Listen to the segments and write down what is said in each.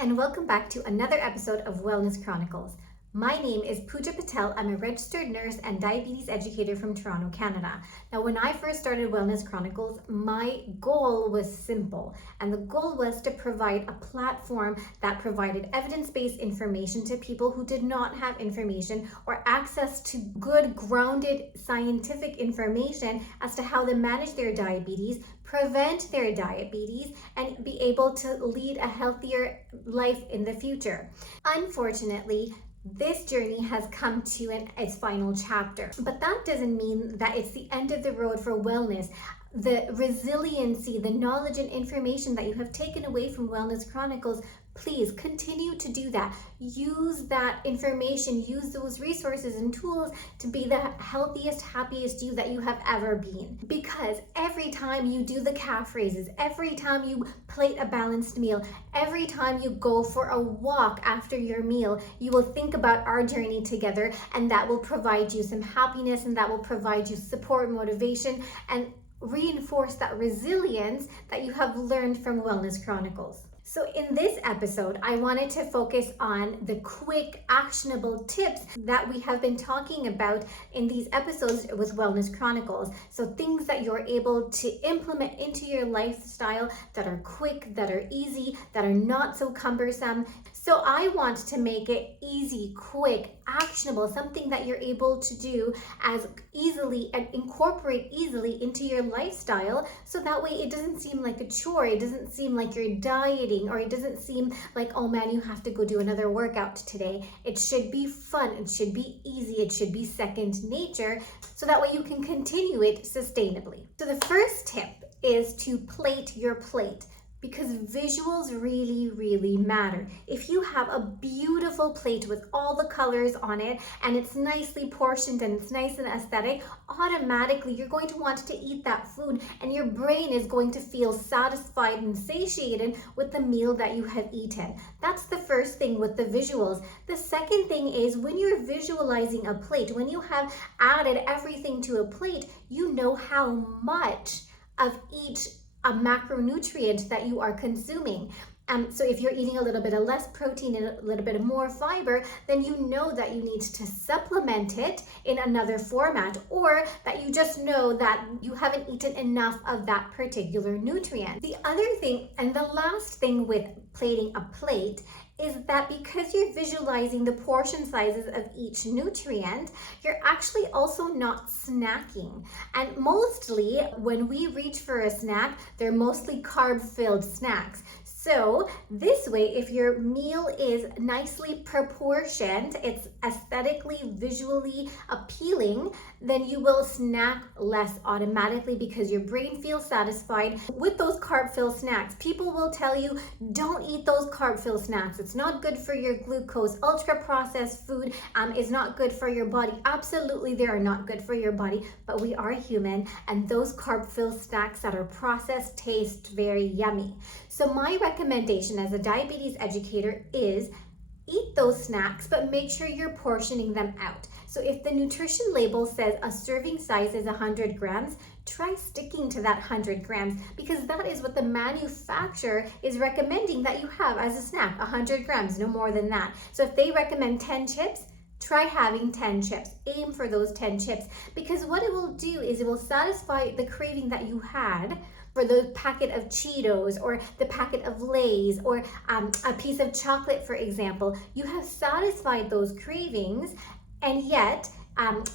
and welcome back to another episode of Wellness Chronicles. My name is Pooja Patel. I'm a registered nurse and diabetes educator from Toronto, Canada. Now, when I first started Wellness Chronicles, my goal was simple, and the goal was to provide a platform that provided evidence-based information to people who did not have information or access to good, grounded scientific information as to how to manage their diabetes, prevent their diabetes, and be able to lead a healthier life in the future. Unfortunately, this journey has come to its final chapter, but that doesn't mean that it's the end of the road for wellness. The resiliency, the knowledge and information that you have taken away from Wellness Chronicles, please continue to do that. Use that information, use those resources and tools to be the healthiest, happiest you that you have ever been. Because every time you do the calf raises, every time you plate a balanced meal, every time you go for a walk after your meal, you will think about our journey together, and that will provide you some happiness, and that will provide you support, motivation, and reinforce that resilience that you have learned from Wellness Chronicles. So in this episode, I wanted to focus on the quick, actionable tips that we have been talking about in these episodes with Wellness Chronicles. So things that you're able to implement into your lifestyle that are quick, that are easy, that are not so cumbersome. So I want to make it easy, quick, actionable, something that you're able to do as easily and incorporate easily into your lifestyle, so that way it doesn't seem like a chore, it doesn't seem like you're dieting, or it doesn't seem like, oh man, you have to go do another workout today. It should be fun, it should be easy, it should be second nature, so that way you can continue it sustainably. So the first tip is to plate your plate, because visuals really matter. If you have a beautiful plate with all the colors on it, and it's nicely portioned and it's nice and aesthetic, automatically you're going to want to eat that food, and your brain is going to feel satisfied and satiated with the meal that you have eaten. That's the first thing with the visuals. The second thing is, when you're visualizing a plate, when you have added everything to a plate, you know how much of each a macronutrient that you are consuming. So if you're eating a little bit of less protein and a little bit of more fiber, then you know that you need to supplement it in another format, or that you just know that you haven't eaten enough of that particular nutrient. The other thing, and the last thing with plating a plate, is that because you're visualizing the portion sizes of each nutrient, you're actually also not snacking. And mostly when we reach for a snack, they're mostly carb-filled snacks. So this way, if your meal is nicely proportioned, it's aesthetically, visually appealing, then you will snack less automatically, because your brain feels satisfied with those carb-filled snacks. People will tell you, don't eat those carb-filled snacks. It's not good for your glucose. Ultra-processed food is not good for your body. Absolutely, they are not good for your body, but we are human, and those carb-filled snacks that are processed taste very yummy. So my recommendation as a diabetes educator is eat those snacks, but make sure you're portioning them out. So if the nutrition label says a serving size is 100 grams, try sticking to that 100 grams, because that is what the manufacturer is recommending that you have as a snack, 100 grams, no more than that. So if they recommend 10 chips, try having 10 chips. Aim for those 10 chips, because what it will do is it will satisfy the craving that you had for the packet of Cheetos, or the packet of Lay's, or a piece of chocolate, for example. You have satisfied those cravings, and yet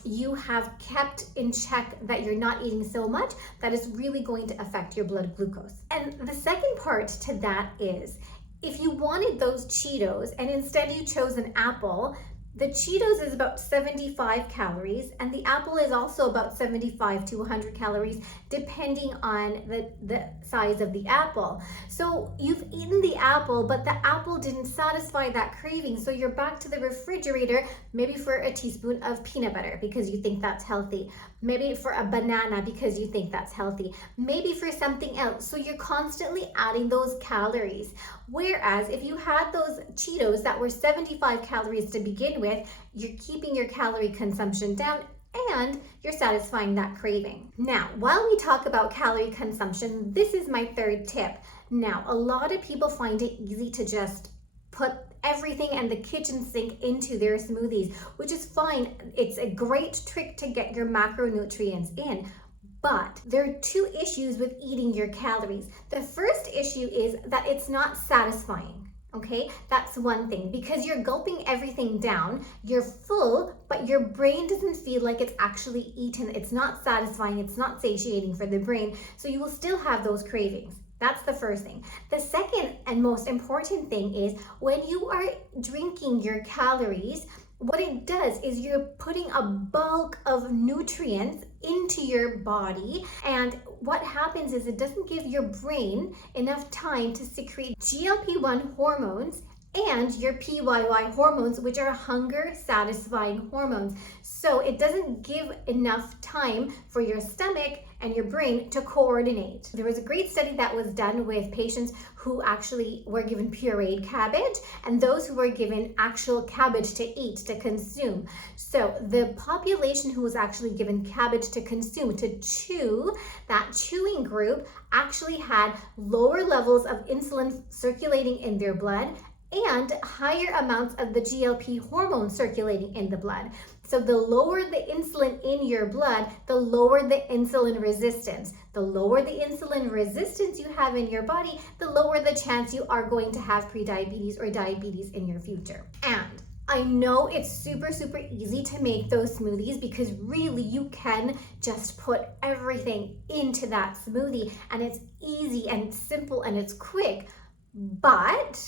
you have kept in check that you're not eating so much that is really going to affect your blood glucose. And the second part to that is, if you wanted those Cheetos and instead you chose an apple, the Cheetos is about 75 calories, and the apple is also about 75 to 100 calories, depending on the size of the apple. So you've eaten the apple, but the apple didn't satisfy that craving. So you're back to the refrigerator, maybe for a teaspoon of peanut butter because you think that's healthy. Maybe for a banana because you think that's healthy. Maybe for something else. So you're constantly adding those calories. Whereas if you had those Cheetos that were 75 calories to begin with, you're keeping your calorie consumption down and you're satisfying that craving. Now, while we talk about calorie consumption, this is my third tip. Now, a lot of people find it easy to just put everything and the kitchen sink into their smoothies, which is fine. It's a great trick to get your macronutrients in. But there are two issues with eating your calories. The first issue is that it's not satisfying. Okay, that's one thing, because you're gulping everything down, you're full, but your brain doesn't feel like it's actually eaten. It's not satisfying, it's not satiating for the brain, so you will still have those cravings. That's the first thing. The second and most important thing is when you are drinking your calories, what it does is you're putting a bulk of nutrients into your body, and what happens is it doesn't give your brain enough time to secrete GLP-1 hormones and your PYY hormones, which are hunger satisfying hormones. So it doesn't give enough time for your stomach and your brain to coordinate. There was a great study that was done with patients who actually were given pureed cabbage and those who were given actual cabbage to eat, to consume. So the population who was actually given cabbage to consume, to chew, that chewing group actually had lower levels of insulin circulating in their blood and higher amounts of the GLP hormone circulating in the blood. So the lower the insulin in your blood, the lower the insulin resistance. The lower the insulin resistance you have in your body, the lower the chance you are going to have prediabetes or diabetes in your future. And I know it's super easy to make those smoothies, because really you can just put everything into that smoothie and it's easy and simple and it's quick. But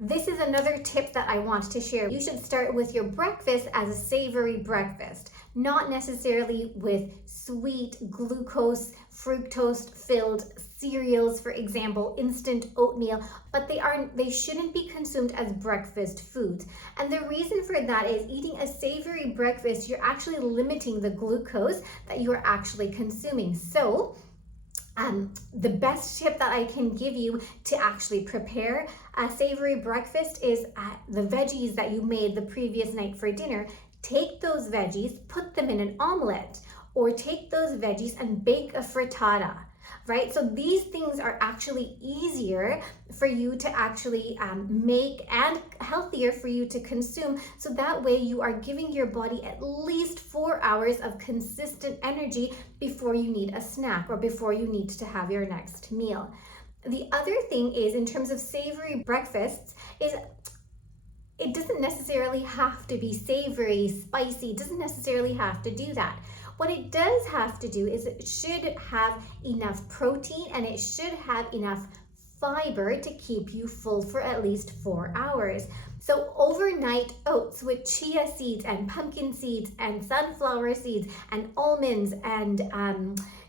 this is another tip that I want to share. You should start with your breakfast as a savory breakfast, not necessarily with sweet, glucose, fructose filled cereals, for example, instant oatmeal, but they shouldn't be consumed as breakfast foods. And the reason for that is eating a savory breakfast, you're actually limiting the glucose that you are actually consuming. So the best tip that I can give you to actually prepare a savory breakfast is the veggies that you made the previous night for dinner. Take those veggies, put them in an omelet, or take those veggies and bake a frittata, right? So these things are actually easier for you to actually make and healthier for you to consume. So that way you are giving your body at least 4 hours of consistent energy before you need a snack or before you need to have your next meal. The other thing is, in terms of savory breakfasts, is it doesn't necessarily have to be savory, spicy, it doesn't necessarily have to do that. What it does have to do is it should have enough protein and it should have enough fiber to keep you full for at least 4 hours. So overnight oats with chia seeds and pumpkin seeds and sunflower seeds and almonds and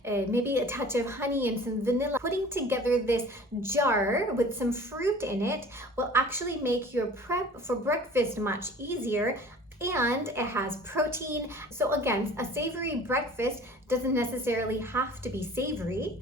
maybe a touch of honey and some vanilla. Putting together this jar with some fruit in it will actually make your prep for breakfast much easier, and it has protein. So again, a savory breakfast doesn't necessarily have to be savory.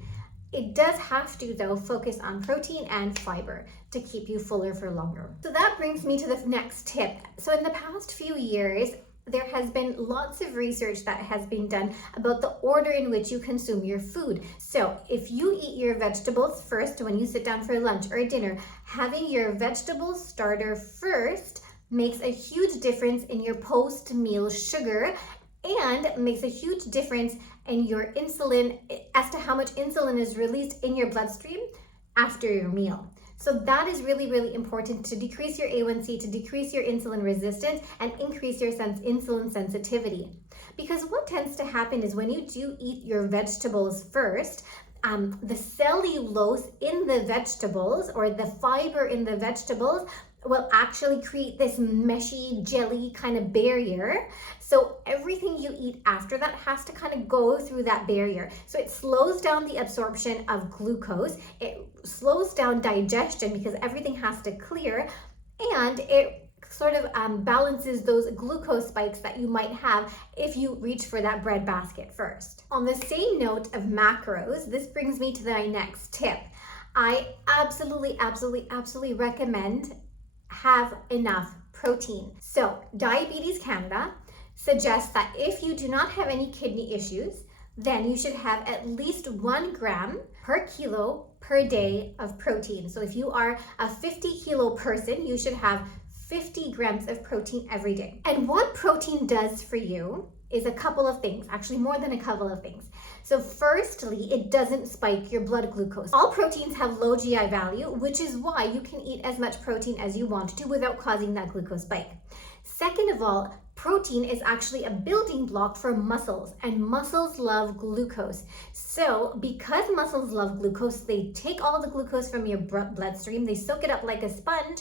It does have to, though, focus on protein and fiber to keep you fuller for longer. So that brings me to the next tip. So in the past few years, there has been lots of research that has been done about the order in which you consume your food. So if you eat your vegetables first when you sit down for lunch or dinner, having your vegetable starter first makes a huge difference in your post-meal sugar and makes a huge difference in your insulin, as to how much insulin is released in your bloodstream after your meal. So that is really important to decrease your A1C, to decrease your insulin resistance, and increase your insulin sensitivity. Because what tends to happen is when you do eat your vegetables first, the cellulose in the vegetables or the fiber in the vegetables will actually create this meshy jelly kind of barrier. So everything you eat after that has to kind of go through that barrier. So it slows down the absorption of glucose, it slows down digestion because everything has to clear, and it sort of balances those glucose spikes that you might have if you reach for that bread basket first. On the same note of macros, this brings me to my next tip. I absolutely recommend have enough protein. So Diabetes Canada suggests that if you do not have any kidney issues, then you should have at least 1 gram per kilo per day of protein. So if you are a 50 kilo person, you should have 50 grams of protein every day. And what protein does for you is a couple of things, actually more than a couple of things. So firstly, it doesn't spike your blood glucose. All proteins have low GI value, which is why you can eat as much protein as you want to without causing that glucose spike. Second of all, protein is actually a building block for muscles, and muscles love glucose. So because muscles love glucose, they take all the glucose from your bloodstream, they soak it up like a sponge,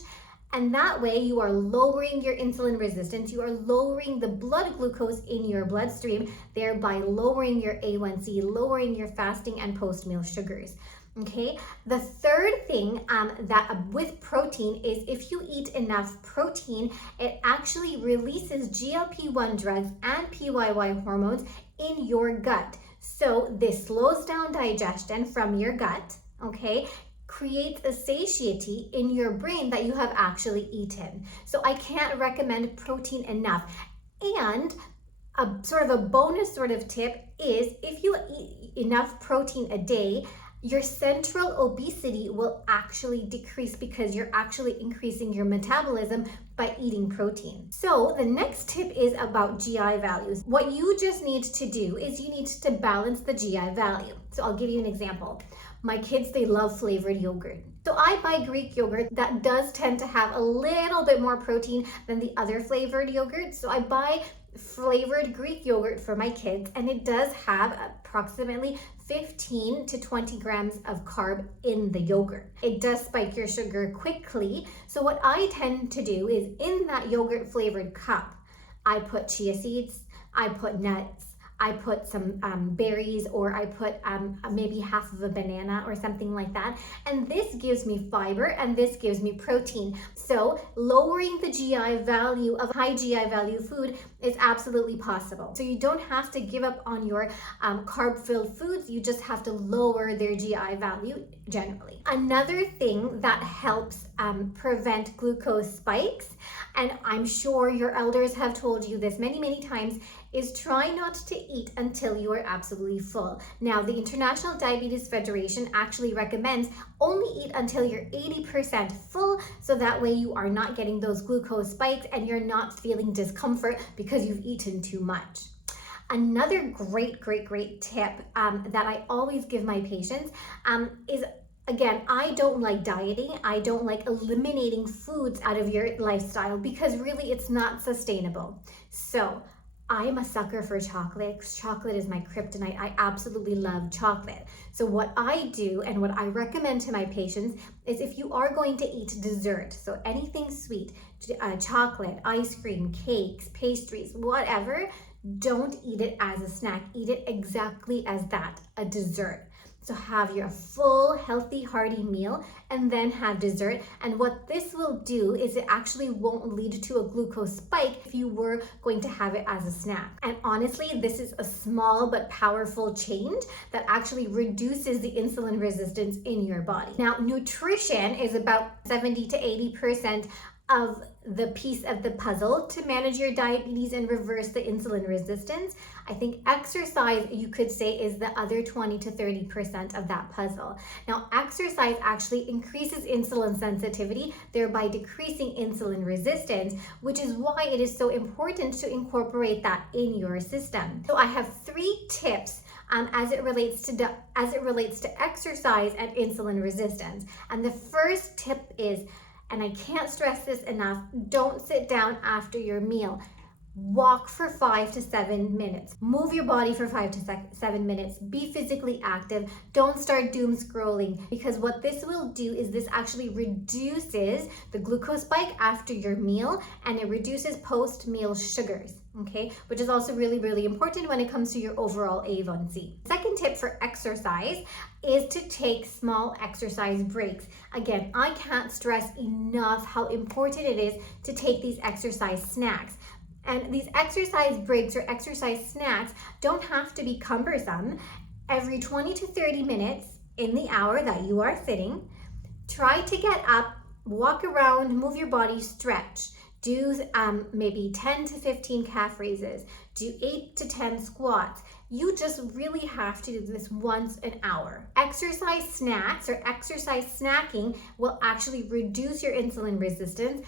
and that way you are lowering your insulin resistance, you are lowering the blood glucose in your bloodstream, thereby lowering your A1C, lowering your fasting and post-meal sugars. Okay, the third thing that with protein is if you eat enough protein, it actually releases GLP-1 drugs and PYY hormones in your gut. So this slows down digestion from your gut, okay, creates a satiety in your brain that you have actually eaten. So I can't recommend protein enough. And a sort of a bonus sort of tip is if you eat enough protein a day, your central obesity will actually decrease because you're actually increasing your metabolism by eating protein. So the next tip is about GI values. What you just need to do is you need to balance the GI value. So I'll give you an example. My kids, they love flavored yogurt. So I buy Greek yogurt that does tend to have a little bit more protein than the other flavored yogurt. So I buy flavored Greek yogurt for my kids, and it does have approximately 15 to 20 grams of carb in the yogurt. It does spike your sugar quickly. So what I tend to do is in that yogurt flavored cup, I put chia seeds, I put nuts, I put some berries, or I put maybe half of a banana or something like that. And this gives me fiber and this gives me protein. So lowering the GI value of high GI value food is absolutely possible. So you don't have to give up on your carb-filled foods. You just have to lower their GI value generally. Another thing that helps prevent glucose spikes, and I'm sure your elders have told you this many, many times, is try not to eat until you are absolutely full. Now, the International Diabetes Federation actually recommends only eat until you're 80% full, so that way you are not getting those glucose spikes and you're not feeling discomfort because you've eaten too much. Another great tip that I always give my patients is, again, I don't like dieting. I don't like eliminating foods out of your lifestyle because really it's not sustainable. So I am a sucker for chocolate. Chocolate is my kryptonite. I absolutely love chocolate. So what I do and what I recommend to my patients is if you are going to eat dessert, so anything sweet, chocolate, ice cream, cakes, pastries, whatever, don't eat it as a snack. Eat it exactly as that, a dessert. So have your full, healthy, hearty meal and then have dessert. And what this will do is it actually won't lead to a glucose spike if you were going to have it as a snack. And honestly, this is a small but powerful change that actually reduces the insulin resistance in your body. Now, nutrition is about 70 to 80% of the piece of the puzzle to manage your diabetes and reverse the insulin resistance. I think exercise, you could say, is the other 20 to 30% of that puzzle. Now, exercise actually increases insulin sensitivity, thereby decreasing insulin resistance, which is why it is so important to incorporate that in your system. So I have 3 tips as it relates to exercise and insulin resistance. And the first tip is, and I can't stress this enough, don't sit down after your meal. Walk for 5 to 7 minutes. Move your body for 5 to 7 minutes. Be physically active. Don't start doom scrolling, because what this will do is this actually reduces the glucose spike after your meal, and it reduces post-meal sugars, okay? Which is also really important when it comes to your overall A1C. Second tip for exercise is to take small exercise breaks. Again, I can't stress enough how important it is to take these exercise snacks. And these exercise breaks or exercise snacks don't have to be cumbersome. Every 20 to 30 minutes in the hour that you are sitting, try to get up, walk around, move your body, stretch. Do maybe 10 to 15 calf raises. do 8 to 10 squats. You just really have to do this once an hour. Exercise snacks or exercise snacking will actually reduce your insulin resistance,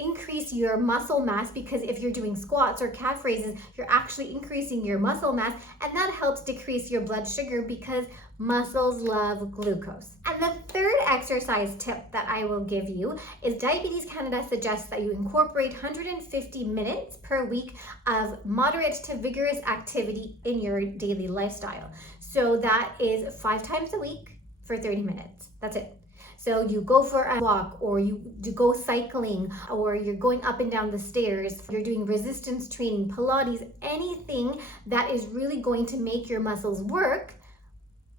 increase your muscle mass, because if you're doing squats or calf raises, you're actually increasing your muscle mass, and that helps decrease your blood sugar because muscles love glucose. And the third exercise tip that I will give you is Diabetes Canada suggests that you incorporate 150 minutes per week of moderate to vigorous activity in your daily lifestyle. So that is 5 times a week for 30 minutes. That's it. So you go for a walk, or you go cycling, or you're going up and down the stairs, you're doing resistance training, Pilates, anything that is really going to make your muscles work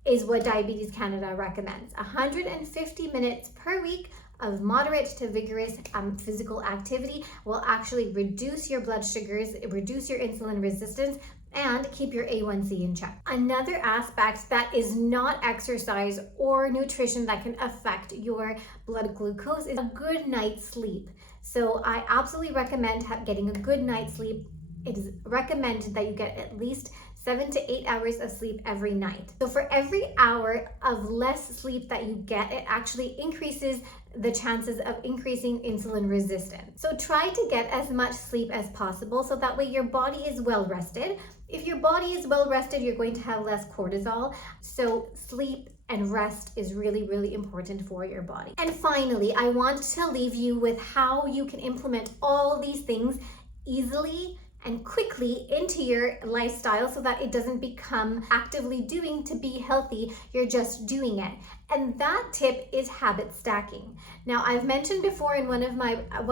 is what Diabetes Canada recommends. 150 minutes per week of moderate to vigorous physical activity will actually reduce your blood sugars, reduce your insulin resistance, and keep your A1C in check. Another aspect that is not exercise or nutrition that can affect your blood glucose is a good night's sleep. So I absolutely recommend getting a good night's sleep. It is recommended that you get at least 7 to 8 hours of sleep every night. So for every hour of less sleep that you get, it actually increases the chances of increasing insulin resistance. So try to get as much sleep as possible so that way your body is well rested. If your body is well rested, you're going to have less cortisol. So sleep and rest is really, really important for your body. And finally, I want to leave you with how you can implement all these things easily and quickly into your lifestyle so that it doesn't become actively doing to be healthy, you're just doing it. And that tip is habit stacking. Now, I've mentioned before in one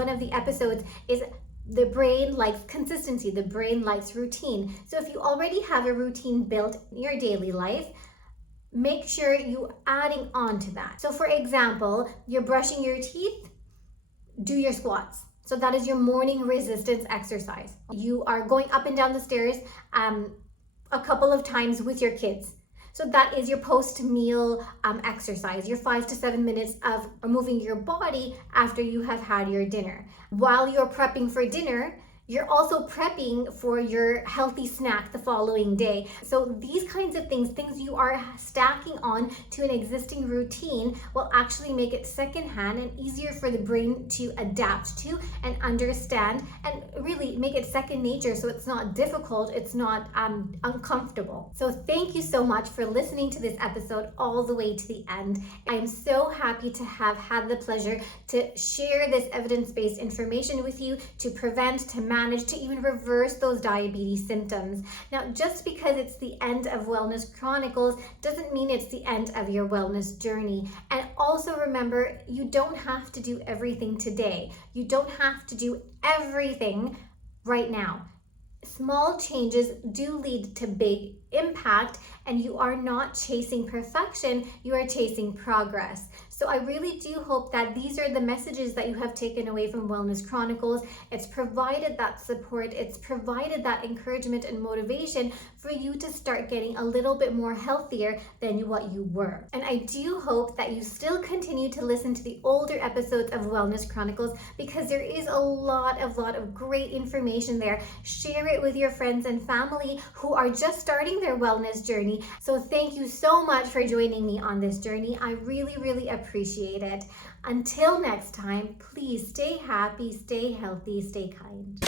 of the episodes is the brain likes consistency, the brain likes routine. So if you already have a routine built in your daily life, make sure you're adding on to that. So for example, you're brushing your teeth, do your squats. So that is your morning resistance exercise. You are going up and down the stairs a couple of times with your kids. So that is your post-meal exercise, your 5 to 7 minutes of moving your body after you have had your dinner. While you're prepping for dinner, you're also prepping for your healthy snack the following day. So these kinds of things you are stacking on to an existing routine will actually make it secondhand and easier for the brain to adapt to and understand, and really make it second nature so it's not difficult, it's not uncomfortable. So thank you so much for listening to this episode all the way to the end. I am so happy to have had the pleasure to share this evidence-based information with you to prevent, to manage, to even reverse those diabetes symptoms. Now, just because it's the end of Wellness Chronicles doesn't mean it's the end of your wellness journey. And also remember, you don't have to do everything today. You don't have to do everything right now. Small changes do lead to big impact, and you are not chasing perfection, you are chasing progress. So I really do hope that these are the messages that you have taken away from Wellness Chronicles. It's provided that support, it's provided that encouragement and motivation for you to start getting a little bit more healthier than what you were. And I do hope that you still continue to listen to the older episodes of Wellness Chronicles, because there is a lot of great information there. Share it with your friends and family who are just starting their wellness journey. So thank you so much for joining me on this journey. I really appreciate it. Until next time, please stay happy, stay healthy, stay kind.